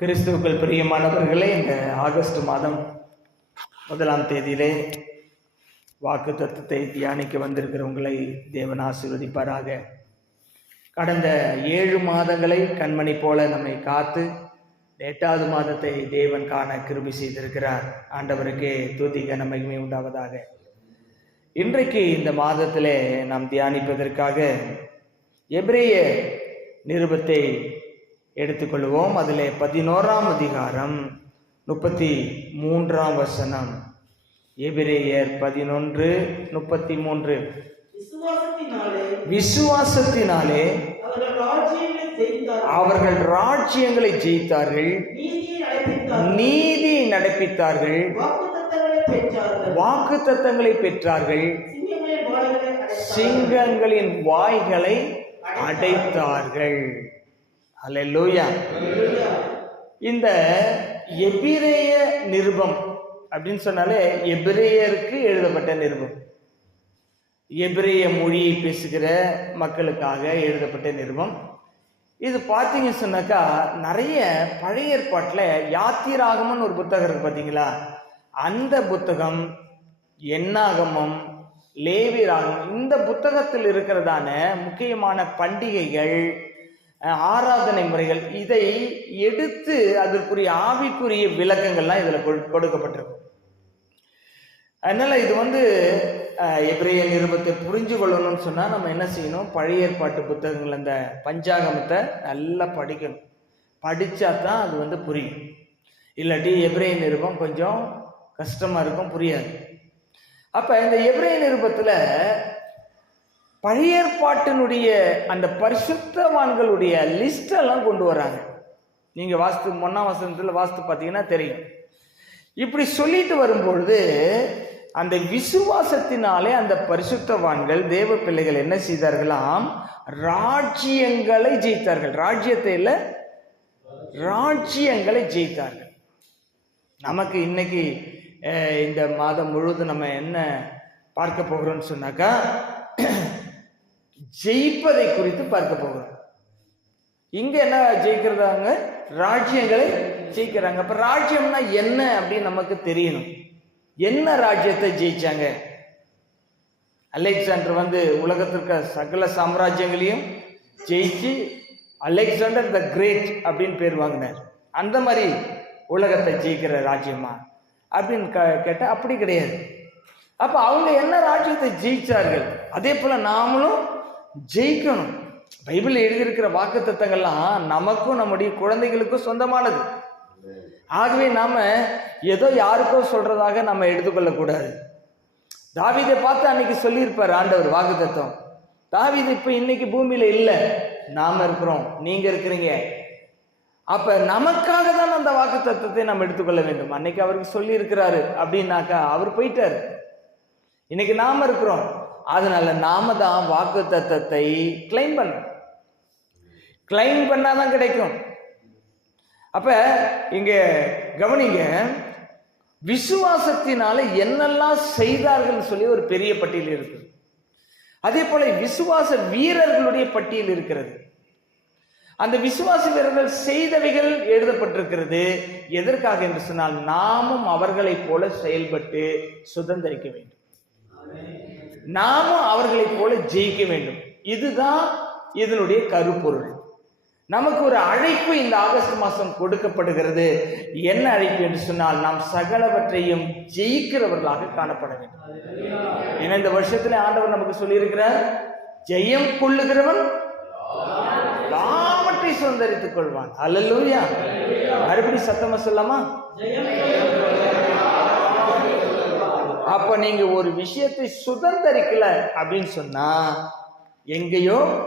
கிறிஸ்துவுக்கள் பிரியமானவர்களே இந்த ஆகஸ்ட் மாதம் முதலாம் தேதியிலே வாக்கு தத்துவத்தை தியானிக்க வந்திருக்கிறவங்களை தேவன் ஆசீர்வதிப்பாராக. கடந்த ஏழு மாதங்களை கண்மணி போல நம்மை காத்து எட்டாவது மாதத்தை தேவன் காண கிருபி செய்திருக்கிறார். ஆண்டவருக்கே துதிக மகிமை உண்டாவதாக. இன்றைக்கு இந்த மாதத்திலே நாம் தியானிப்பதற்காக எபிரேய நிருபத்தை எடுத்துக்கொள்வோம். அதிலே பதினோராம் அதிகாரம் முப்பத்தி மூன்றாம் வசனம். எபிரேயர் பதினொன்று முப்பத்தி மூன்று விசுவாசத்தினாலே அவர்கள் ராஜ்யங்களை ஜெயித்தார்கள். நீதி நடப்பித்தார்கள். வாக்கு தத்தங்களை பெற்றார்கள். சிங்கங்களின் வாய்களை அடைத்தார்கள். அடைத்தார்கள் இந்த எபிரேய நிருபம் அப்படின்னு சொன்னாலே எபிரேயருக்கு எழுதப்பட்ட நிருபம். எபிரேய மொழியை பேசுகிற மக்களுக்காக எழுதப்பட்ட நிருபம். இது பார்த்தீங்க சொன்னாக்கா நிறைய பழைய ஏற்பாட்டில் யாத்திராகமன் ஒரு புத்தகம் இருக்கு பார்த்தீங்களா? அந்த புத்தகம் எண்ணாகமம் லேவிராகமம் இந்த புத்தகத்தில் இருக்கிறதான முக்கியமான பண்டிகைகள் ஆராதனை முறைகள் இதை எடுத்து அதற்குரிய ஆவிக்குரிய விளக்கங்கள்லாம் இதில் கொடுக்கப்பட்டிருக்கும் அதனால இது வந்து அஹ், எபிரேய நிருபத்தை புரிஞ்சு கொள்ளணும்னு சொன்னால் நம்ம என்ன செய்யணும்? பழைய ஏற்பாட்டு புத்தகங்கள் அந்த பஞ்சாகமத்தை நல்லா படிக்கணும். படித்தா தான் அது வந்து புரியும். இல்லாட்டி எபிரேய நிருபம் கொஞ்சம் கஷ்டமாக இருக்கும் புரியாது. அப்போ இந்த எபிரேய நிருபத்தில் பழைய ஏற்பாட்டினுடைய அந்த பரிசுத்தவான்களுடைய லிஸ்டெல்லாம் கொண்டு வராங்க. நீங்கள் வாஸ்து ஒன்றாம் வசனத்தில் வாஸ்து பார்த்தீங்கன்னா தெரியும். இப்படி சொல்லிட்டு வரும்பொழுது அந்த விசுவாசத்தினாலே அந்த பரிசுத்தவான்கள் தேவ பிள்ளைகள் என்ன செய்தார்களாம்? ராஜ்யங்களை ஜெயித்தார்கள். ராஜ்யத்தை இல்லை ராஜ்யங்களை ஜெயித்தார்கள். நமக்கு இன்னைக்கு இந்த மாதம் முழுவதும் நம்ம என்ன பார்க்க போகிறோம்னு சொன்னாக்கா ஜெயிப்பதை குறித்து பார்க்க போகிறோம் இங்க என்ன ஜெயிக்கிறதாங்க? ராஜ்யங்களை ஜெயிக்கிறாங்க. அப்ப ராஜ்யம்னா என்ன அப்படின்னு நமக்கு தெரியணும். என்ன ராஜ்யத்தை ஜெயிச்சாங்க? அலெக்சாண்டர் வந்து உலகத்திற்கு சகல சாம்ராஜ்யங்களையும் ஜெயிச்சு அலெக்சாண்டர் த கிரேட் அப்படின்னு பேர் வாங்கினார். அந்த மாதிரி உலகத்தை ஜெயிக்கிற ராஜ்யமா? அப்படின்னு க- கேட்டால் அப்படி கிடையாது. அப்போ அவங்க என்ன ராஜ்யத்தை ஜெயிச்சார்கள்? அதே போல் நாமளும் ஜெயிக்கணும். பைபிள் எழுதியிருக்கிற வாக்கு தத்தங்கள்லாம் நமக்கும் நம்முடைய குழந்தைகளுக்கும் சொந்தமானது. ஆகவே நாம ஏதோ யாருக்கோ சொல்றதாக நம்ம எடுத்துக்கொள்ளக்கூடாது. தாவிதை பார்த்து அன்னைக்கு சொல்லியிருப்பார் ஆண்டவர் வாக்கு தத்துவம் தாவீது இப்போ இன்னைக்கு பூமியில இல்லை. நாம இருக்கிறோம். நீங்க இருக்கிறீங்க. அப்ப நமக்காக தான் அந்த வாக்கு தத்துவத்தை நம்ம எடுத்துக்கொள்ள வேண்டும். அன்னைக்கு அவருக்கு சொல்லி இருக்கிறாரு அப்படின்னாக்கா அவர் போயிட்டார். இன்னைக்கு நாம இருக்கிறோம். அதனால் நாம தான் வாக்கு தத்தத்தை கிளைம் பண்ணணும். கிளைம் பண்ணாதான் கிடைக்கும். அப்போ இங்கே கவனிங்க விசுவாசத்தினால என்னெல்லாம் செய்தார்கள் சொல்லி ஒரு பெரிய பட்டியல் இருக்குது. அதே போல விசுவாச வீரர்களுடைய பட்டியல் இருக்கிறது. அந்த விசுவாச வீரர்கள் செய்தவைகள் எழுதப்பட்டிருக்கிறது. எதற்காக என்று சொன்னால் நாமும் அவர்களைப் போல செயல்பட்டு சுதந்திரிக்க வேண்டும். நாமும் அவர்களைப் போல ஜெயிக்க வேண்டும். இதுதான் இதனுடைய கருப்பொருள். நமக்கு ஒரு அழைப்பு இந்த ஆகஸ்ட் மாதம் கொடுக்கப்படுகிறது. என்ன அழைப்பு என்று சொன்னால் நாம் சகலவற்றையும் ஜெயிக்கிறவர்களாக காணப்பட வேண்டும். ஏன்னா இந்த வருஷத்துல ஆண்டவர் நமக்கு சொல்லியிருக்கிறார் ஜெயம் கொள்ளுகிறவன் எல்லாவற்றை சுதந்திரித்துக் கொள்வான். அல்லல்லூயா மறுபடி சத்தமா சொல்லாமா அப்ப நீங்க ஒரு விஷயத்தை சுதந்திரிக்கல அப்படின்னு சொன்னா எங்கேயோ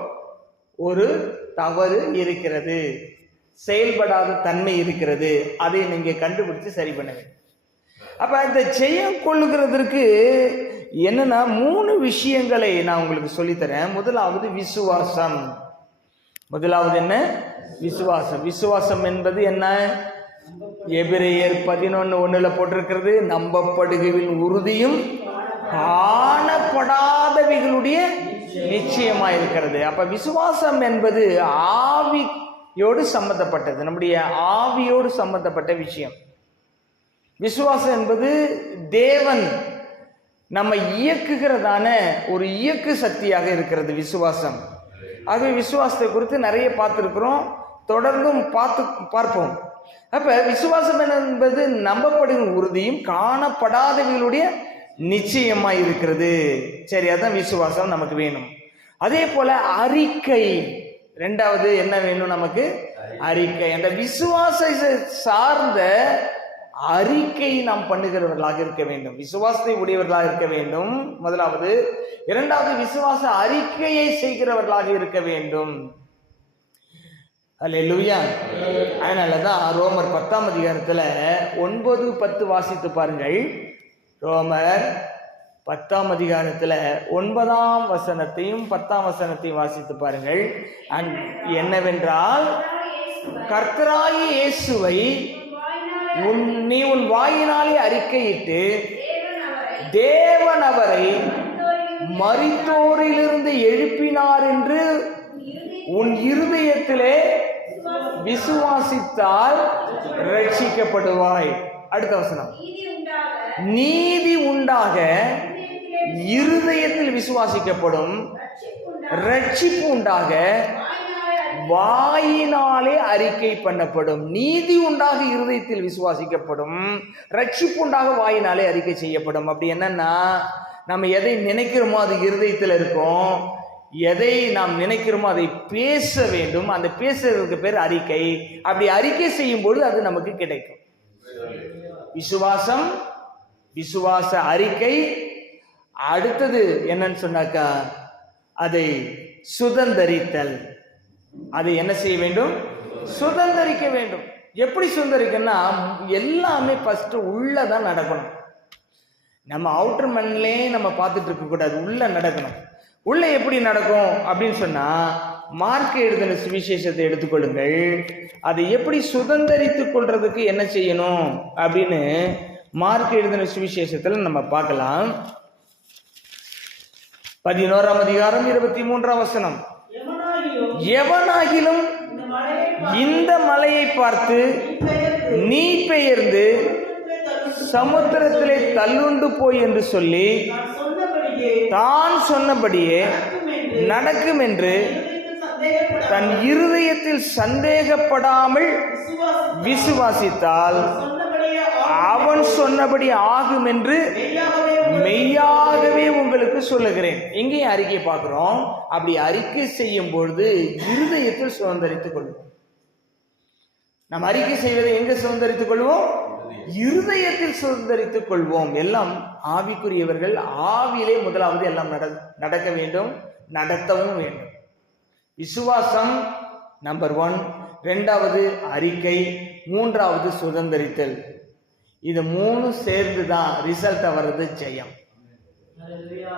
ஒரு தவறு இருக்கிறது. செயல்படாத தன்மை இருக்கிறது. அதை நீங்க கண்டுபிடிச்சு சரி பண்ண வேண்டும். அப்ப இந்த செய்ய கொள்ளுகிறதற்கு என்னன்னா மூணு விஷயங்களை நான் உங்களுக்கு சொல்லித்தரேன். முதலாவது விசுவாசம். முதலாவது என்ன? விசுவாசம். விசுவாசம் என்பது என்ன? எபிரேயர் பதினொன்று ஒன்றில் போட்டிருக்கிறது. நம்பப்படுகையில் உறுதியும் காணப்படாதவைகளுடைய நிச்சயமாக இருக்கிறது. அப்போ விசுவாசம் என்பது ஆவியோடு சம்மந்தப்பட்டது சம்பந்தப்பட்டது. நம்முடைய ஆவியோடு சம்பந்தப்பட்ட விஷயம். விசுவாசம் என்பது தேவன் நம்ம இயக்குகிறதான ஒரு இயக்கு சக்தியாக இருக்கிறது விசுவாசம். ஆகவே விசுவாசத்தை குறித்து நிறைய பார்த்துருக்குறோம். தொடர்ந்தும் பார்த்து பார்ப்போம். அப்போ விசுவாசம் என்பது நம்பப்படுகிற உறுதியும் காணப்படாதவர்களுடைய நிச்சயமாக இருக்கிறது. சரி அதான் விசுவாசம் நமக்கு வேணும். அதே போல அறிக்கை. ரெண்டாவது என்ன வேணும் நமக்கு? அறிக்கை. அந்த விசுவாச சார்ந்த அறிக்கை நாம் பண்ணுகிறவர்களாக இருக்க வேண்டும். விசுவாசத்தை உடையவர்களாக இருக்க வேண்டும். முதலாவது. இரண்டாவது விசுவாச அறிக்கையை செய்கிறவர்களாக இருக்க வேண்டும். அல்லேலூயா அதனால தான் ரோமர் பத்தாம் அதிகாரத்தில் ஒன்பது பத்து வாசித்து பாருங்கள். ரோமர் பத்தாம் அதிகாரத்தில் ஒன்பதாம் வசனத்தையும் பத்தாம் வசனத்தையும் வாசித்து பாருங்கள். அண்ட் என்னவென்றால் கர்த்தராயி இயேசுவை உன் நீ உன் வாயினாலே அறிக்கையிட்டு தேவன் அவரை மறித்தோரிலிருந்து எழுப்பினார் என்று உன் இருதயத்திலே விசுவாசித்தால் ரட்சிக்கப்படுவாய் அடுத்த வசனம். நீதி உண்டாக இருதயத்தில் விசுவாசிக்கப்படும் ரட்சிப்பு உண்டாக வாயினாலே அறிக்கை பண்ணப்படும். நீதி உண்டாக இருதயத்தில் விசுவாசிக்கப்படும் ரட்சிப்பு உண்டாக வாயினாலே அறிக்கை செய்யப்படும். அப்படி என்னன்னா நம்ம எதை நினைக்கிறோமோ அது இருதயத்தில் இருக்கும். எதை நாம் நினைக்கிறோமோ அதை பேச வேண்டும். அந்த பேசுறதுக்கு பேர் அறிக்கை. அப்படி அறிக்கை செய்யும் பொழுது அது நமக்கு கிடைக்கும். விசுவாசம் விசுவாச அறிக்கை. அடுத்தது என்னன்னு சொன்னாக்கா அதை சுதந்தரித்தல். அதை என்ன செய்ய வேண்டும்? சுதந்தரிக்க வேண்டும். எப்படி சுதந்திரிக்கன்னா எல்லாமே ஃபர்ஸ்ட் உள்ளதான் நடக்கணும். நம்ம அவுட்டர் மண்லேயே நம்ம பார்த்துட்டு இருக்க கூடாது உள்ள நடக்கணும். உள்ளே எப்படி நடக்கும் அப்படின்னு சொன்னா மார்க் எழுதின சுவிசேஷத்தை எடுத்துக்கொள்ளுங்கள். அதை எப்படி சுதந்திரித்து கொள்றதுக்கு என்ன செய்யணும் அப்படின்னு மார்க் எழுதின சுவிசேஷத்தில் நம்ம பார்க்கலாம். பதினோராம் அதிகாரம் இருபத்தி மூன்றாம் வசனம். எவனாகிலும் இந்த மலையை பார்த்து நீ பெயர்ந்து சமுத்திரத்திலே தள்ளுண்டு போய் என்று சொல்லி தான் சொன்னபடியே நடக்கும் என்று தன் இருதயத்தில் சந்தேகப்படாமல் விசுவாசி விசுவாசித்தால் அவன் சொன்னபடி ஆகும் என்று மெய்யாகவே உங்களுக்கு சொல்லுகிறேன். எங்கேயும் அறிக்கை பார்க்கிறோம். அப்படி அறிக்கை செய்யும் பொழுது இருதயத்தில் சுதந்திரித்துக் கொள்வோம். நாம் அறிக்கை செய்வதை எங்க சுதந்திரித்துக் கொள்வோம்? இருதயத்தில் சுதந்திரித்துக் கொள்வோம். எல்லாம் ஆவிக்குரியவர்கள். ஆவியிலே முதலாவது எல்லாம் நட நடக்க வேண்டும். நடத்தவும் வேண்டும். விசுவாசம் நம்பர் ஒன் ரெண்டாவது அறிக்கை. மூன்றாவது சுதந்திரித்தல். இது மூணு சேர்ந்து தான் ரிசல்ட் வர்றது ஜெயம்.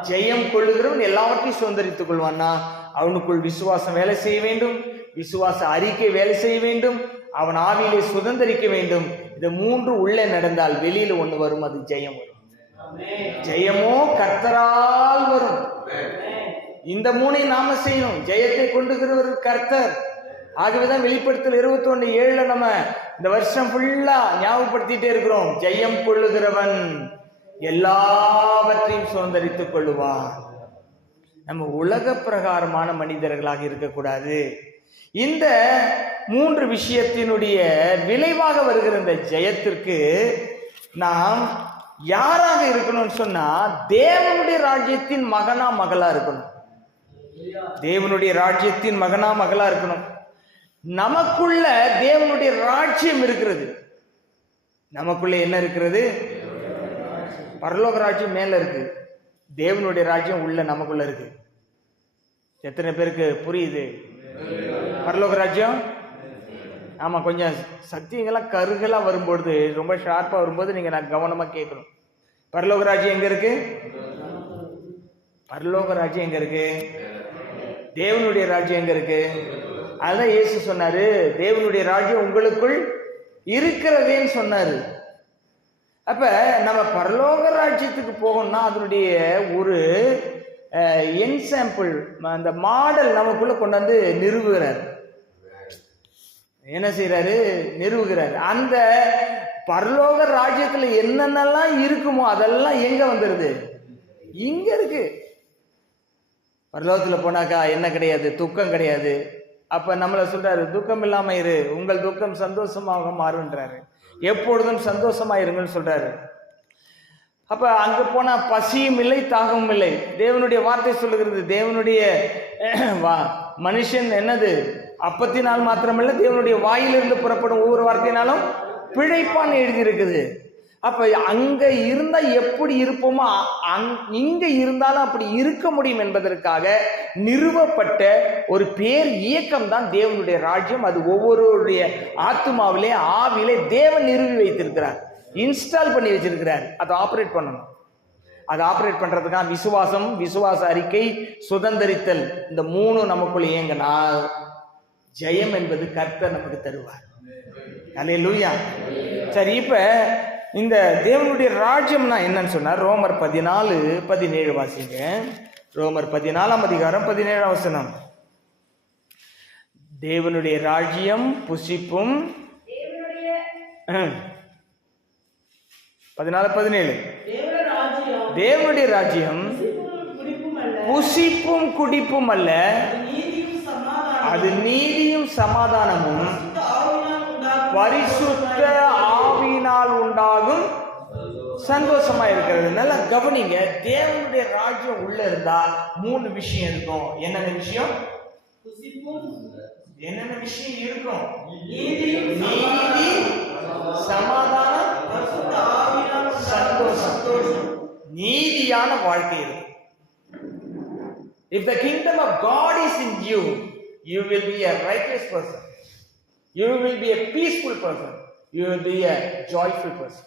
ஜெயம் கொள்ளுகிறவன் எல்லாவற்றையும் சுதந்திரித்துக் கொள்வான்னா அவனுக்குள் விசுவாசம் வேலை செய்ய வேண்டும். விசுவாச அறிக்கை வேலை செய்ய வேண்டும். அவன் ஆவியிலே சுதந்திரிக்க வேண்டும். இது மூன்று உள்ளே நடந்தால் வெளியில ஒண்ணு வரும் அது ஜெயம் வரும். ஜெயமோ கர்த்தரால் வரும். இந்த மூனை நாம செய்யணும். ஜெயத்தை கொண்டுகிறவர் கர்த்தர். ஆகவேதான் வெளிப்படுத்தல் இருபத்தி ஒண்ணு ஏழுல நம்ம இந்த வருஷம் ஃபுல்லா ஞாபகப்படுத்திட்டே இருக்கிறோம். ஜெயம் கொள்ளுகிறவன் எல்லாவற்றையும் சுதந்திரித்துக் கொள்ளுவான். நம்ம உலக பிரகாரமான மனிதர்களாக இருக்கக்கூடாது. இந்த மூன்று விஷயத்தினுடைய விளைவாக வருகிற இந்த ஜெயத்திற்கு நாம் யாராக இருக்கணும்னு சொன்னா தேவனுடைய ராஜ்யத்தின் மகனா மகளா இருக்கணும். தேவனுடைய ராஜ்யத்தின் மகனா மகளா இருக்கணும். நமக்குள்ள தேவனுடைய ராஜ்யம் இருக்கிறது. நமக்குள்ள என்ன இருக்கிறது? பரலோக ராஜ்யம் மேல இருக்கு. தேவனுடைய ராஜ்யம் உள்ள நமக்குள்ள இருக்கு. எத்தனை பேருக்கு புரியுது? பரலோக ராஜ்யம்? ஆமாம் கொஞ்சம் சக்திங்கெல்லாம் கருகெல்லாம் வரும்பொழுது ரொம்ப ஷார்ப்பாக வரும்போது நீங்கள் நான் கவனமாக கேட்கணும். பரலோக ராஜ்யம் எங்கே இருக்கு? பரலோக ராஜ்யம் எங்கே இருக்கு? தேவனுடைய ராஜ்யம் எங்கே இருக்கு? அதான் இயேசு சொன்னார் தேவனுடைய ராஜ்யம் உங்களுக்குள் இருக்கிறதேன்னு சொன்னார். அப்போ நம்ம பரலோக ராஜ்யத்துக்கு போகணும்னா அதனுடைய ஒரு என்சாம்பிள் அந்த மாடல் நமக்குள்ள கொண்டாந்து நிறுவுகிறார். என்ன செய்கிறாரு நிறுவுகிறாரு. அந்த பரலோக ராஜ்யத்தில் என்னென்னலாம் இருக்குமோ அதெல்லாம் எங்க வந்துருது? இங்க இருக்கு. பரலோகத்தில் போனாக்கா என்ன கிடையாது? துக்கம் கிடையாது. அப்ப நம்மளை சொல்றாரு துக்கம் இல்லாம இரு. உங்கள் துக்கம் சந்தோஷமாக மாறுன்றாரு எப்பொழுதும் சந்தோஷமா இருங்கன்னு சொல்றாரு. அப்போ அங்கே போனால் பசியும் இல்லை தாகமும் இல்லை. தேவனுடைய வார்த்தை சொல்லுகிறது தேவனுடைய வா மனுஷன் என்னது? அப்பத்தினால் மாத்திரமல்ல தேவனுடைய வாயிலிருந்து புறப்படும் ஒவ்வொரு வார்த்தையினாலும் பிழைப்பான்னு எழுதியிருக்குது. அப்போ அங்கே இருந்தால் எப்படி இருப்போமோ அ- அங்- இங்கே இருந்தாலும் அப்படி இருக்க முடியும் என்பதற்காக நிறுவப்பட்ட ஒரு பேர் இயக்கம் தான் தேவனுடைய ராஜ்யம். அது ஒவ்வொருவருடைய ஆத்மாவிலே ஆவிலே தேவன் நிறுவி வைத்திருக்கிறார். இன்ஸ்டால் பண்ணி வச்சிருக்கிறார். அதை ஆப்ரேட் பண்ணணும். அதை ஆப்ரேட் பண்றதுக்காக விசுவாசம் விசுவாச அறிக்கை சுதந்திரித்தல். இந்த மூணு நமக்குள்ள இயங்கினால் ஜெயம் என்பது கர்த்தர் நமக்கு தருவார். அலே லூயா சரி இப்ப இந்த தேவனுடைய ராஜ்யம்னா என்னன்னு சொன்னா ரோமர் பதினாலு பதினேழு வாசிங்க. ரோமர் பதினாலாம் அதிகாரம் பதினேழாம் வசனம். தேவனுடைய ராஜ்யம் புசிப்பும். பதினாலு பதினேழு. தேவனுடைய ராஜ்யம். புசிப்பும் குடிப்பும் அல்ல. அது நீதியும் சமாதானமும். பரிசுத்த ஆவியினால் உண்டாகும். சந்தோஷமா இருக்கிறது. நல்லா கவனிங்க. தேவனுடைய ராஜ்யம் உள்ள இருந்தா மூணு விஷயம் இருக்கும். என்னென்ன விஷயம்? என்னென்ன விஷயம் இருக்கும்? நீதி சமாதானம். சந்தோஷம். நீதியான வாழ்க்கை If the kingdom of God is in you, you will be a righteous person. You will be a peaceful person. You will be a joyful person.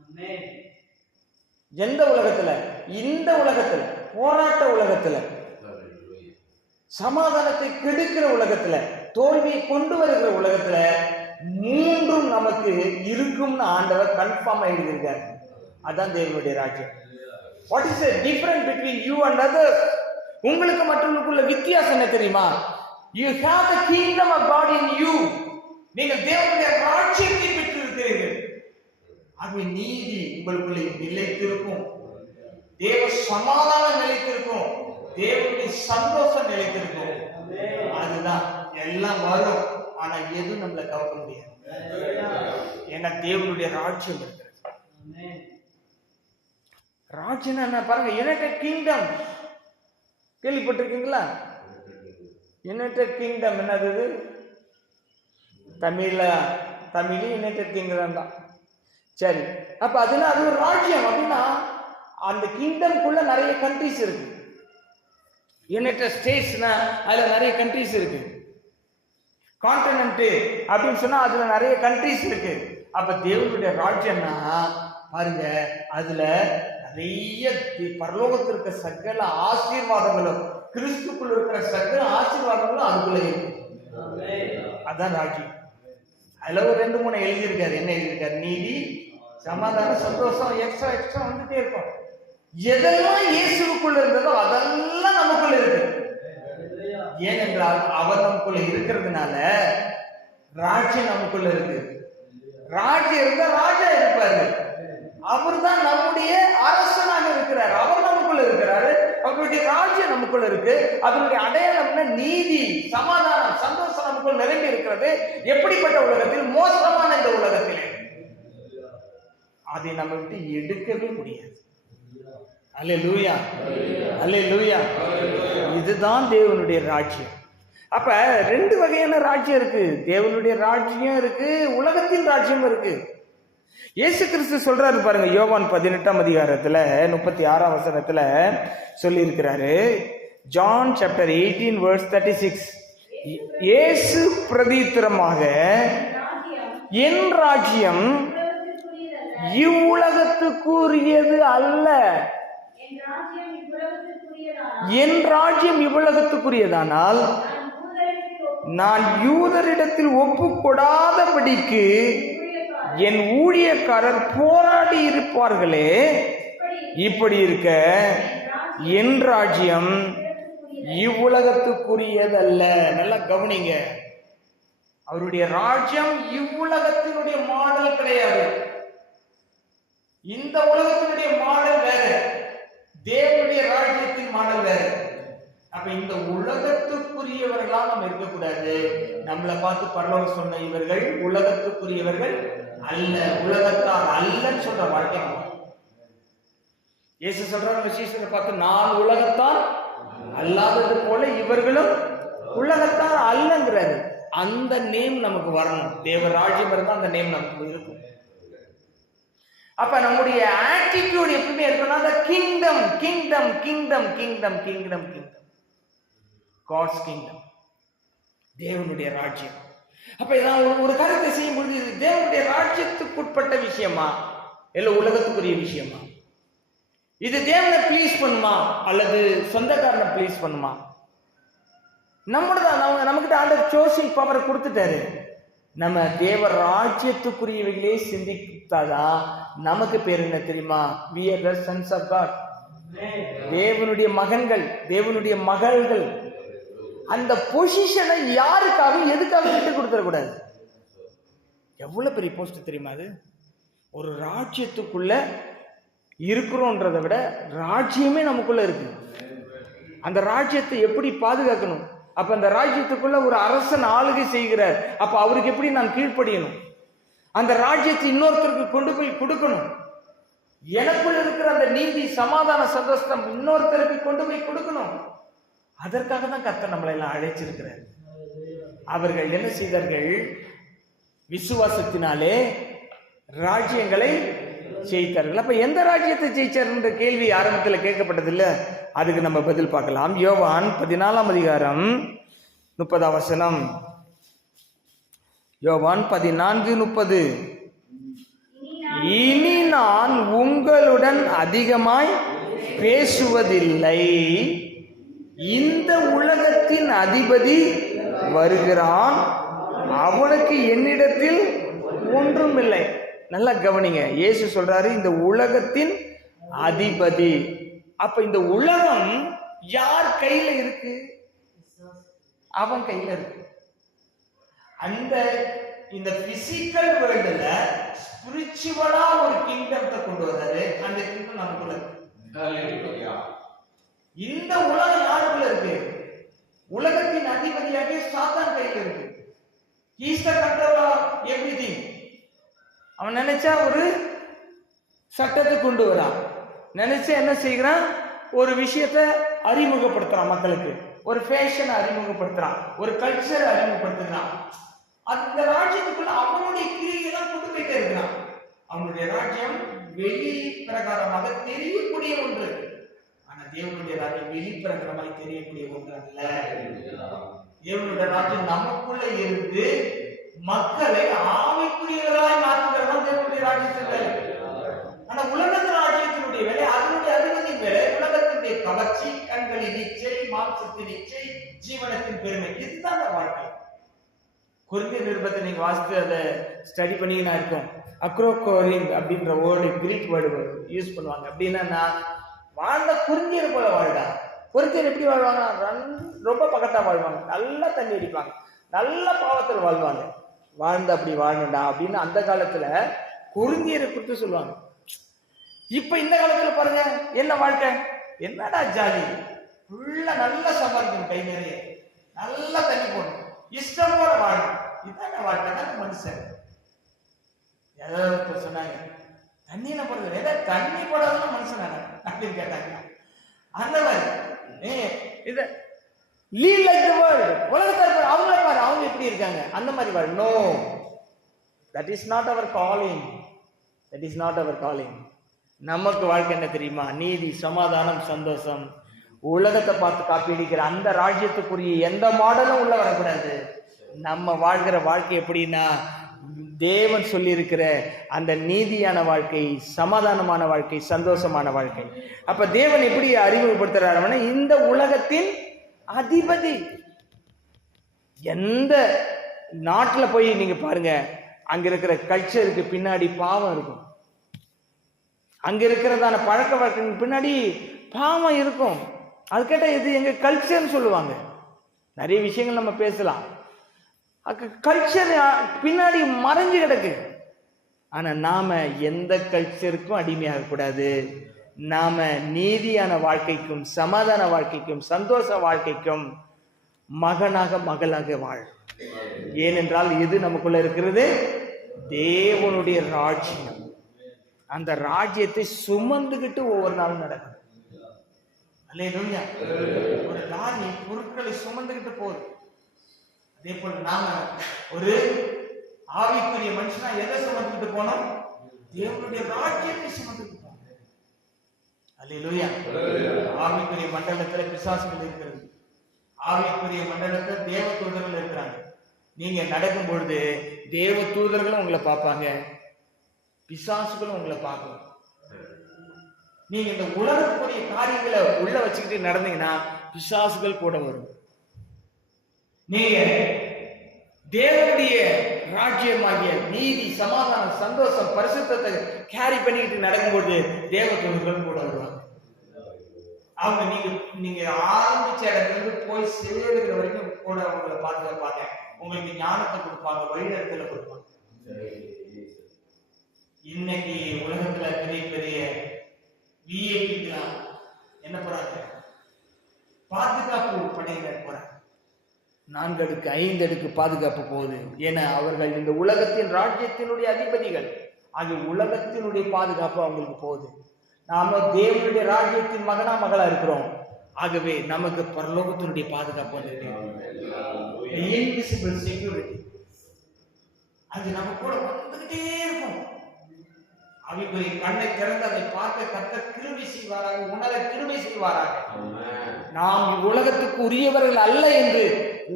ஆமென் எந்த உலகத்துல? இந்த உலகத்துல. போராட்ட உலகத்துல. சமாதானத்தை கெடுக்கிற உலகத்துல. தோல்வியை கொண்டு வருகிற உலகத்துல மூன்றும் நமக்கு இருக்கும்னு ஆண்டவர் கன்ஃபார்ம் எழுதியிருக்காரு. அதான் தேவனுடைய ராஜ்யம். What is difference between you and others உங்களுக்கு மற்றவங்களுக்குள்ள வித்தியாசம் என்ன தெரியுமா? You have the kingdom of God in you நீங்கள் தேவனுடைய ராஜ்யத்தை பெற்றிருக்கிறீர்கள். ஆகவே நீதி உங்களுக்குள்ளே நிலைத்திருக்கும். தேவ சமாதானம் நிலைத்திருக்கும். தேவனுடைய சந்தோஷம் நிலைத்திருக்கும். அதுதான் எல்லாம் வரும். ஆனா எதுவும் நம்மளை கவக்க முடியாது. ஏன்னா தேவனுடைய ராஜ்யம் இருக்கிறது. ஆமென் என்ன பாருங்க யுனைடெட் கிங்டம் கேள்விப்பட்டிருக்கீங்களா? யுனைடெட் கிங்டம் என்னது இது? தமிழ்? யுனைடெட் கிங்டம் தான். சரி அப்போ அதுனா அது ஒரு ராஜ்யம் அப்படின்னா அந்த கிங்டம்குள்ள நிறைய கண்ட்ரிஸ் இருக்கு. யுனைடெட் ஸ்டேட்ஸ்னா அதில் நிறைய கண்ட்ரிஸ் இருக்கு. கான்டினென்ட் அப்படின்னு சொன்னால் அதில் நிறைய கண்ட்ரிஸ் இருக்கு. அப்போ தேவனுடைய ராஜ்யம்னா பாருங்க அதில் நிறைய தி- பரலோகத்தில் இருக்க சகல ஆசீர்வாதங்களும் கிறிஸ்துக்குள் இருக்கிற சகல ஆசீர்வாதங்களும் அதுக்குள்ள இருக்கும். அதான் ராஜ்யம் அதுல ஒரு ரெண்டு மூணு எழுதியிருக்காரு. என்ன எழுதியிருக்காரு? நீதி சமாதானம் சந்தோஷம் எக்ஸ்ட்ரா எக்ஸ்ட்ரா வந்துட்டே இருக்கும். எதெல்லாம் இயேசுக்குள்ள இருந்ததோ அதெல்லாம் நமக்குள்ள இருக்கு. ஏனென்றால் அவர் நமக்குள்ள இருக்கிறதுனால ராஜ்யம் நமக்குள்ள இருக்கு. ராஜ்யம் இருந்தா ராஜா இருப்பாரு. அவர் தான் நம்முடைய அரசனாக இருக்கிறார். அவர் நமக்குள்ள இருக்கிறாரு. அவருடைய ராஜ்யம் நமக்குள்ள இருக்கு. அதனுடைய அடையாளம்னா நீதி சமாதானம் சந்தோஷம் நமக்குள் நிரம்பி இருக்கிறது. எப்படிப்பட்ட உலகத்தில்? மோசமான இந்த உலகத்தில். அதை நம்ம விட்டு எடுக்கவே முடியாது. அல்லே லூயா அல்லே லூயா இதுதான் தேவனுடைய ராஜ்யம். அப்ப ரெண்டு வகையான ராஜ்யம் இருக்கு. தேவனுடைய ராஜ்யம் இருக்கு உலகத்தின் ராஜ்யம் இருக்கு. இயேசு கிறிஸ்து சொல்றாரு பாருங்க யோவான் பதினெட்டாம் அதிகாரத்துல முப்பத்தி ஆறாம் வசனத்துல சொல்லியிருக்கிறாரு. John chapter eighteen words thirty six இயேசு பிரதித்திரமாக என் ராஜ்யம் இவ்வுலகத்துக்குரியது அல்ல. என் ராஜ்யம் இவ்வுலகத்துக்குரியதானால் நான் யூதரிடத்தில் ஒப்புக்கொடாதபடிக்கு என் ஊழியக்காரர் போராடி இருப்பார்களே. இப்படி இருக்க என் ராஜ்யம் இவ்வுலகத்துக்குரியதல்ல. நல்லா கவனிங்க. அவருடைய ராஜ்யம் இவ்வுலகத்தினுடைய மாடல் கிடையாது. இந்த உலகத்தினுடைய மாடல் வேற. தேவனுடைய ராஜ்யத்தின் மாடல் வேற. அப்ப இந்த உலகத்துக்குரியவர்களா நம்ம இருக்கக்கூடாது. நம்மளை பார்த்து பரலோகம் சொன்ன இவர்கள் உலகத்துக்குரியவர்கள் அல்ல உலகத்தார் அல்லன்னு சொல்ற வாழ்க்கை இயேசு சொல்றாரு விசேஷத்தை பார்த்து நான் உலகத்தார் அல்லாதது போல இவர்களும் உலகத்தார் அல்லங்கிறாரு. அந்த நேம் நமக்கு வரணும். தேவ ராஜ்யம் இருந்தா அந்த நேம் நமக்கு இருக்கும். அப்ப நம்முடைய ஆட்டிடியூட் எப்பவுமே இருக்கணும். அந்த kingdom kingdom kingdom kingdom kingdom kingdom God's kingdom தேவனுடைய ராஜ்யம். அப்ப இதான் ஒரு- காரியத்தை செய்யும் பொழுது இது தேவனுடைய ராஜ்யத்துக்குட்பட்ட விஷயமா? இல்ல உலகத்துக்குரிய விஷயமா? இது தேவனை ப்ளீஸ் பண்ணுமா? அல்லது சொந்தக்காரனை ப்ளீஸ் பண்ணுமா? நம்மளதான். நம்ம நம்மகிட்ட ஆண்டர் சோசிங் பவரை கொடுத்துட்டாரு. நம்ம தேவ ராஜ்யத்துக்குரியவைகளே சிந்தித்தாதான் நமக்கு பேர் என்ன தெரியுமா? We are the sons of god. தேவனுடைய மகன்கள் தேவனுடைய மகள்கள் அந்த பொசிஷனை யாருக்காக எதுக்காக விட்டு கொடுத்துடக்கூடாது? எவ்வளோ பெரிய போஸ்ட் தெரியுமா அது? ஒரு ராஜ்யத்துக்குள்ள இருக்கிறோன்றதை விட ராஜ்யமே நமக்குள்ள இருக்கு. அந்த ராஜ்யத்தை எப்படி பாதுகாக்கணும்? அப்ப அந்த ராஜ்யத்துக்குள்ள ஒரு அரசன் ஆளுகை செய்கிறார். அப்ப அவருக்கு எப்படி நான் கீழ்ப்படியணும்? அந்த ராஜ்யத்தை இன்னொருத்தருக்கு கொண்டு போய் கொடுக்கணும். எனக்குள்ள இருக்கிற அந்த நீதி சமாதான சந்தோஷம் இன்னொருத்தருக்கு கொண்டு போய் கொடுக்கணும். அதற்காக தான் கர்த்தர் நம்மளை எல்லாம் அழைச்சிருக்கிறார். அவர்கள் என்ன செய்தார்கள்? விசுவாசத்தினாலே ராஜ்யங்களை ஜெயித்தார்கள். அப்ப எந்த ராஜ்யத்தை ஜெயிச்சார்ன்ற கேள்வி ஆரம்பத்தில் கேட்கப்பட்டதில்ல. அதுக்கு நம்ம பதில் பார்க்கலாம். யோவான் பதினாலாம் அதிகாரம் முப்பதாம் வசனம். யோவான் பதினான்கு முப்பது. இனி நான் உங்களுடன் அதிகமாய் பேசுவதில்லை. இந்த உலகத்தின் அதிபதி வருகிறான். அவனுக்கு என்னிடத்தில் ஒன்றும் இல்லை நல்லா கவனிங்க. இயேசு சொல்றாரு இந்த உலகத்தின் அதிபதி. அப்ப இந்த உலகம் யார் கையில இருக்கு? அவன் கையில இருக்கு. அந்த இந்த பிசிக்கல் வேர்ல்டுல ஸ்பிரிச்சுவலா ஒரு கிங்டத்தை கொண்டு வர்றாரு. அந்த கிங்டம் நமக்குள்ள இந்த உலகம் யாருக்குள்ள இருக்கு? உலகத்தின் அதிபதியாக சாத்தான் கையில் இருக்கு. ஈஸ்டர் கண்ட்ரோலா கண்ட்ரோல் அவன் நினைச்சா ஒரு சட்டத்தை கொண்டு வரான். நினைச்சா என்ன செய்கிறான்? ஒரு விஷயத்த அறிமுகப்படுத்துறான் மக்களுக்கு. ஒரு ஃபேஷனை அறிமுகப்படுத்துறான். ஒரு கல்ச்சரை அறிமுகப்படுத்துகிறான். அந்த ராஜ்யத்துக்குள்ள அவனுடைய கிரியெல்லாம் கொண்டு போயிட்டே இருக்கிறான். அவனுடைய ராஜ்யம் வெளி பிரகாரமாக தெரியக்கூடிய ஒன்று. தேவனுடைய ராஜ்யம் வெளி பிரகாரமாய் தெரியக்கூடிய ஒன்று அல்ல தேவனுடைய ராஜ்யம் நமக்குள்ள இருந்து மக்களை ஆவிக்குரியவர்களாய் மாற்றுகிறது தான் தேவனுடைய ராஜ்யத்தின் வேலை. ஆனா உலகத்து ராஜ்யத்தினுடைய வேலை அதனுடைய அதிபதி வேலை உலகத்தினுடைய கவர்ச்சி கண்களின் இச்சை மாம்சத்தின் இச்சை ஜீவனத்தின் பெருமை. இதுதான் அந்த வாழ்க்கை. குருந்திய நிருபத்தை நீங்க வாசித்து அதை ஸ்டடி பண்ணிங்கன்னா இருக்கும். அக்ரோகோரிங் அப்படின்ற வேர்டு கிரீக் வேர்டு யூஸ் பண்ணுவாங்க. அப்படின்னா நான் வாழ்ந்த குறிஞ்சியர் போல வாழ்டா குறிஞ்சியர் எப்படி வாழ்வாங்க ரொம்ப பக்கத்தா வாழ்வாங்க. நல்லா தண்ணி அடிப்பாங்க. நல்ல பாவத்தில் வாழ்வாங்க. வாழ்ந்து அப்படி வாழணும்டா அப்படின்னு அந்த காலத்துல குறிஞ்சியரை குறித்து சொல்லுவாங்க. இப்ப இந்த காலத்துல பாருங்க என்ன வாழ்க்கை? என்னடா ஜாலி? ஃபுல்லா நல்லா சம்பாதிக்கணும் கை நிறைய. நல்லா தண்ணி போடணும். இஷ்டம் போல வாழணும். இதான வாழ்க்கை தான் மனுஷன். யாராவது சொன்னாங்க. தண்ணியில போடுறது ஏதோ தண்ணி போடாதான் மனுஷன் நானே? அப்படின்னு கேட்டாங்க. அந்த மாதிரி. ஏ இது லீட் லைக் த வேர்ல்ட் உலகத்தை இருப்பாரு அவங்கள பாரு. அவங்க எப்படி இருக்காங்க? அந்த மாதிரி வாழ் no that is not our calling that is not our calling நமக்கு வாழ்க்கை என்ன தெரியுமா? நீதி சமாதானம் சந்தோஷம். உலகத்தை பார்த்து காப்பீடிக்கிற அந்த ராஜ்யத்துக்குரிய எந்த மாடலும் உள்ள வரக்கூடாது. நம்ம வாழ்கிற வாழ்க்கை எப்படின்னா தேவன் சொல்லியிருக்கிற அந்த நீதியான வாழ்க்கை சமாதானமான வாழ்க்கை சந்தோஷமான வாழ்க்கை. அப்ப தேவன் எப்படி அறிமுகப்படுத்துறாருன்னா இந்த உலகத்தின் அதிபதி. எந்த நாட்டில் போய் நீங்க பாருங்க அங்க இருக்கிற கல்ச்சருக்கு பின்னாடி பாவம் இருக்கும். அங்க இருக்கிறதான பழக்க வழக்கங்களுக்கு பின்னாடி பாவம் இருக்கும். அது கேட்டால் இது எங்க கல்ச்சர்னு சொல்லுவாங்க. நிறைய விஷயங்கள் நம்ம பேசலாம். கல்ச்சர் பின்னாடி மறைஞ்சு கிடக்கு. ஆனால் நாம் எந்த கல்ச்சருக்கும் அடிமையாகக்கூடாது நாம் நீதியான வாழ்க்கைக்கும் சமாதான வாழ்க்கைக்கும் சந்தோஷ வாழ்க்கைக்கும் மகனாக மகளாக வாழ். ஏனென்றால் இது நமக்குள்ள இருக்கிறது? தேவனுடைய ராஜ்யம். அந்த ராஜ்யத்தை சுமந்துக்கிட்டு ஒவ்வொரு நாளும் நடக்கும் ஒரு லாரி பொருட்களை சுமந்துக்கிட்டு போகுது. அதே போல நாம ஒரு ஆவிக்குரிய மனுஷனா எதை சுமந்துக்கிட்டு போனோம்? தேவனுடைய ராஜ்யத்தை சுமந்துக்கிட்டு போனோம். அல்லேலூயா. ஆவிக்குரிய மண்டலத்துல பிசாசுகள் இருக்கிறது. ஆவிக்குரிய மண்டலத்துல தேவ தூதர்கள் இருக்கிறாங்க. நீங்க நடக்கும் பொழுது தேவ தூதர்களும் உங்களை பார்ப்பாங்க. பிசாசுகளும் உங்களை பார்க்கும். நீங்க இந்த உலகத்துக்குரிய காரியங்களை உள்ள வச்சுக்கிட்டு நடந்தீங்கன்னா பிசாசுகள் கூட வரும். நீங்க தேவனுடைய ராஜ்யமாகிய நீதி சமாதானம் சந்தோஷம் பரிசுத்தத்தை கேரி பண்ணிக்கிட்டு நடக்கும்போது தேவ தூதர்கள் கூட வருவாங்க அவங்க நீங்க நீங்க ஆரம்பிச்ச இடத்துல இருந்து போய் சேருகிற வரைக்கும் கூட அவங்கள பார்த்து பார்த்தேன் உங்களுக்கு ஞானத்தை கொடுப்பாங்க வழிநடத்துல கொடுப்பாங்க. இன்னைக்கு உலகத்துல பெரிய பெரிய விஐபிக்கலாம் என்ன போறாங்க பாதுகாப்பு படையினர் போறாங்க நான்கு அடுக்கு ஐந்து அடுக்கு பாதுகாப்பு போகுது. என அவர்கள் இந்த உலகத்தின் ராஜ்யத்தினுடைய அதிபதிகள். ஆகிய உலகத்தினுடைய பாதுகாப்பு அவங்களுக்கு போகுது. நாம தேவனுடைய ராஜ்யத்தின் மகனா மகளா இருக்கிறோம். ஆகவே நமக்கு பரலோகத்தினுடைய பாதுகாப்பு வந்து இன்விசிபிள் செக்யூரிட்டி அது நம்ம கூட வந்துகிட்டே இருக்கும். அவைக்குரிய கண்ணை திறந்து அதை பார்க்க கத்த கிருமி செய்வாராக உணர கிருமி செய்வாராக. நாம் உலகத்துக்கு உரியவர்கள் அல்ல என்று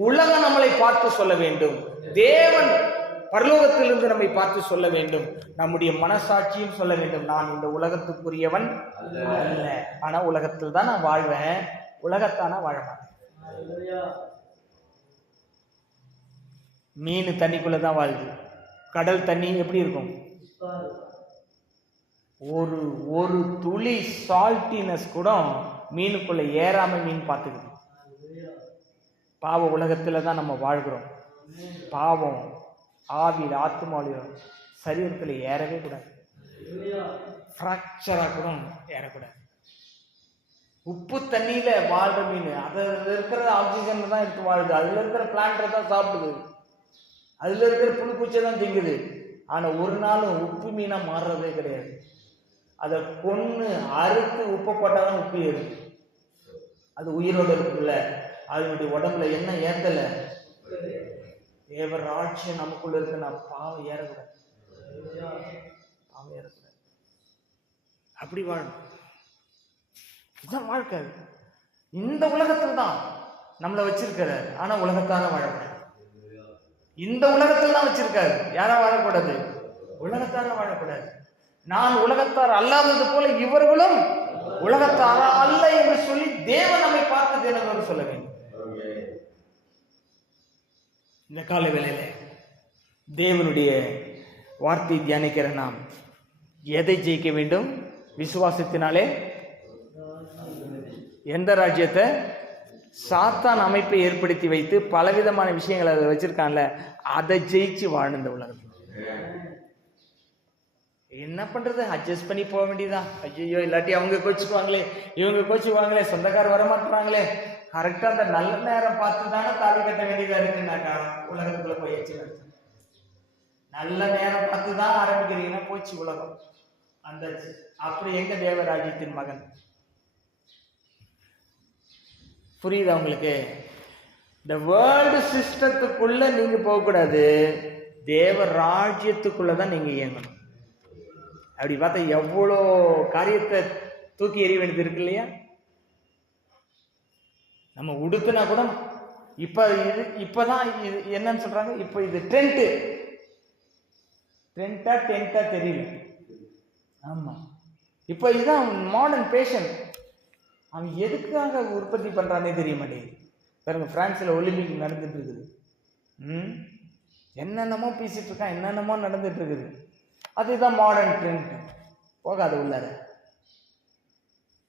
உலகம் நம்மளை பார்த்து சொல்ல வேண்டும். தேவன் பரலோகத்திலிருந்து நம்மை பார்த்து சொல்ல வேண்டும். நம்முடைய மனசாட்சியும் சொல்ல வேண்டும். நான் இந்த உலகத்துக்குரியவன் அல்ல. ஆனா உலகத்தில் தான் நான் வாழ்வேன். உலகத்தானா வாழ மாட்டேன். மீன் தண்ணிக்குள்ள தான் வாழுது. கடல் தண்ணி எப்படி இருக்கும். ஒரு ஒரு துளி சால்ட்டினஸ் கூட மீனுக்குள்ளே ஏறாம மீன் பார்த்துக்குது. பாவ உலகத்தில் தான் நம்ம வாழ்கிறோம். பாவம் ஆவியில் ஆத்மாவிலும் சரீரத்தில் ஏறவே கூடாது. ஃப்ராக்சராக கூட ஏறக்கூடாது. உப்பு தண்ணியில் வாழ்ற மீன் அதில் இருக்கிற ஆக்சிஜன் தான் எடுத்து வாழுது. அதில் இருக்கிற பிளான்ட்டை தான் சாப்பிடுது. அதில் இருக்கிற புழு தான் திங்குது. ஆனால் ஒரு நாளும் உப்பு மீனாக மாறுறதே கிடையாது. அதை கொன்று அறுத்து உப்பை போட்டாலும் உப்பு ஏறும். அது உயிரோட இருக்குல்ல அதனுடைய உடம்புல என்ன ஏத்தல? தேவர் ராட்சியம் நமக்குள்ள இருக்குன்னா பாவம் ஏறக்கூடாது. பாவம் ஏறக்கூடாது. அப்படி வாழும் இதுதான் வாழ்க்கை. இந்த உலகத்தில் தான் நம்மளை வச்சிருக்கிறார் ஆனா உலகத்தால வாழக்கூடாது. இந்த உலகத்தில் தான் வச்சிருக்காரு. யாரா வாழக்கூடாது? உலகத்தார வாழக்கூடாது. நான் உலகத்தார் அல்லாதது போல இவர்களும் உலகத்தார அல்ல என்று சொல்லி தேவன் நம்மை பார்த்து தேவன் சொல்ல வேண்டும். இந்த கால வேளையில தேவனுடைய வார்த்தை தியானிக்கிற நாம் எதை ஜெயிக்க வேண்டும்? விசுவாசத்தினாலே? எந்த ராஜ்யத்தை? சாத்தான் அமைப்பை ஏற்படுத்தி வைத்து பலவிதமான விஷயங்களை அதை வச்சிருக்கான்ல அதை ஜெயிச்சு வாழ்ந்த உலகத்தில். என்ன பண்றது? அட்ஜஸ்ட் பண்ணி போக வேண்டியதான் ஐயோ இல்லாட்டி அவங்க கோச்சுக்குவாங்களே. இவங்க கோச்சுக்குவாங்களே. சொந்தக்கார வர மாட்டாங்களே கரெக்டா அந்த நல்ல நேரம் பார்த்து தானே தாலி கட்ட வேண்டியதா இருக்குன்னாக்கா உலகத்துக்குள்ள போய் வச்சு நல்ல நேரம் பார்த்து தான் ஆரம்பிக்கிறீங்கன்னா போச்சு உலகம்? அந்த அப்படி எங்க தேவராஜ்யத்தின் மகன்? புரியுதா உங்களுக்கு? இந்த வேர்ல்டு சிஸ்டத்துக்குள்ள நீங்க போகக்கூடாது. தேவ ராஜ்யத்துக்குள்ள தான் நீங்க இயங்கணும். அப்படி பார்த்தா எவ்வளோ காரியத்தை தூக்கி எறிய வேண்டியது இருக்கு இல்லையா? நம்ம உடுத்துனா கூட இப்போ இது இப்போ தான் இது என்னன்னு சொல்கிறாங்க இப்போ இது ட்ரெண்ட்டு ட்ரெண்டா டென்ட்டா தெரியல. ஆமாம் இப்போ இதுதான் மாடர்ன் பேஷன் அவன் எதுக்காக உற்பத்தி பண்ணுறானே தெரிய மாட்டேங்குது. பாருங்க ஃப்ரான்ஸில் ஒலிம்பிக் நடந்துட்டு இருக்குது. ம்? என்னென்னமோ பேசிகிட்டு இருக்கான் என்னென்னமோ நடந்துட்டு இருக்குது. அதுதான் மாடர்ன் ட்ரெண்ட் போகாது உள்ளார.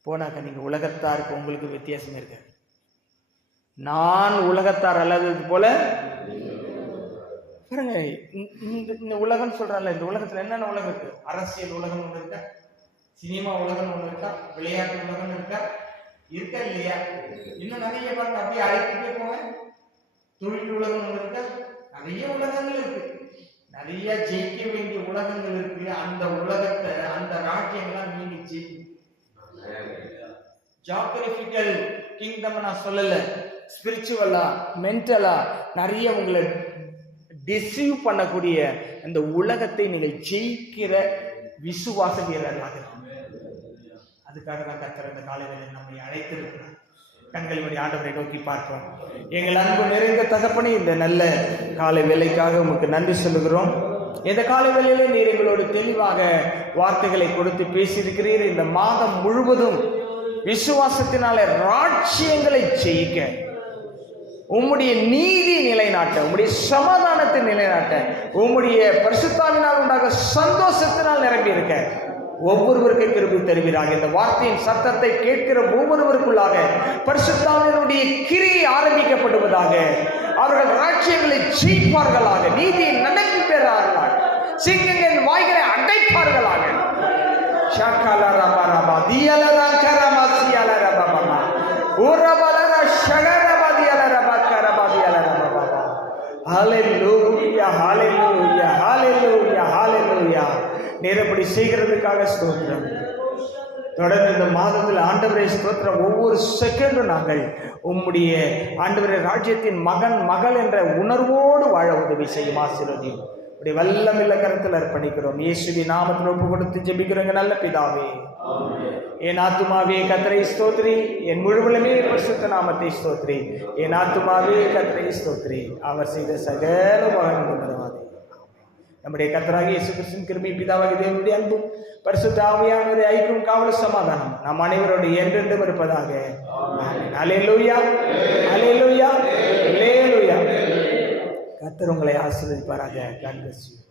போனாக்க நீங்கள் உலகத்தாருக்கு உங்களுக்கு வித்தியாசம் இருக்காது. நான் உலகத்தார் அல்லாதது போல பாருங்க இந்த- இந்த உலகம் சொல்றான்ல இந்த உலகத்துல என்னென்ன உலகம் இருக்கு? அரசியல் உலகம் ஒன்று இருக்கா? சினிமா உலகம் ஒன்று இருக்கா? விளையாட்டு உலகம் இருக்கா? இருக்கா இல்லையா? இன்னும் நிறைய பாருங்க அப்படியே அழைக்கிட்டே போவேன் தொழில் உலகம் ஒன்று இருக்கா? நிறைய உலகங்கள் இருக்கு. நிறைய ஜெயிக்க வேண்டிய உலகங்கள் இருக்கு. அந்த உலகத்தை அந்த ராஜ்யங்கள்லாம் நீங்க ஜெயிக்கணும் ஜாகிரபிக்கல் கிங்டம் நான் சொல்லல. ஸ்பிரிச்சுவலா மென்டலா நிறைய உங்களை டிசீவ் பண்ணக்கூடிய அந்த உலகத்தை நீங்கள் ஜெயிக்கிற விசுவாச வீரர்களாக அதுக்காக தான் கத்திர இந்த காலை நம்மை அழைத்திருக்கிறார். கண்கள் ஆண்டவரை நோக்கி பார்ப்போம். எங்கள் அன்பு நிறைந்த தகப்பனே இந்த நல்ல காலை வேலைக்காக உமக்கு நன்றி சொல்லுகிறோம். இந்த காலை வேலையிலே நீர் எங்களோடு தெளிவாக வார்த்தைகளை கொடுத்து பேசியிருக்கிறீர். இந்த மாதம் முழுவதும் விசுவாசத்தினாலே ராட்சியங்களை ஜெயிக்க உம்முடைய நீதி நிலைநாட்ட உம்முடைய சமாதானத்தை நிலைநாட்ட உம்முடைய பரிசுத்தாவினால் உண்டாக சந்தோஷத்தினால் நிரம்பி இருக்க ஒவ்வொருவருக்கும் கிருபை தருவீராக. இந்த வார்த்தையின் சத்தத்தை கேட்கிற ஒவ்வொருவருக்குள்ளாக பரிசுத்தாவினுடைய கிரியை ஆரம்பிக்கப்படுவதாக அவர்கள் ராட்சியங்களை ஜெயிப்பார்களாக நீதியை நடத்தி பெறார்களாக சிங்கங்கள் வாய்களை அடைப்பார்களாக. ஷாக்கால ரபா ரபா தியல ரங்கரமா சியல ரபா பாபா உரபலர ஷகரபா தியல ரபா கரபா தியல ரபா பாபா ஹalleluya ஹalleluya ஹalleluya நீர் நேரப்படி செய்கிறதுக்காக ஸ்தோத்திரம். தொடர்ந்து இந்த மாதத்தில் ஆண்டவரை ஸ்தோத்திரம். ஒவ்வொரு செகண்டும் நாங்கள் உம்முடைய ஆண்டவரை ராஜ்யத்தின் மகன் மகள் என்ற உணர்வோடு வாழ உதவி செய்யும் ஆசீர்வதி. இப்படி வல்லம் இல்ல கருத்தில் அர்ப்பணிக்கிறோம். இயேசுவி நாமத்தில் ஒப்பு கொடுத்து ஜெபிக்கிறோங்க நல்ல பிதாவே. என் ஆத்துமாவே கத்திரை ஸ்தோத்ரி என் முழுவலுமே பரிசுத்த நாமத்தை ஸ்தோத்ரி என் ஆத்துமாவே கத்திரை ஸ்தோத்ரி அவர் செய்த சகல மகன் நம்முடைய கத்தராகிய இயேசு கிறிஸ்துவின் கிருபை பிதாவாகிய தேவனுடைய அன்பும் பரிசுத்த ஆவியானவரை ஐக்கும் காவல் சமாதானம் நம் அனைவரோடு என்றென்றும் இருப்பதாக. அலையலூயா அலையலூயா அலையலூயா கத்தர் உங்களை ஆசீர்வதிப்பாராக. God bless you.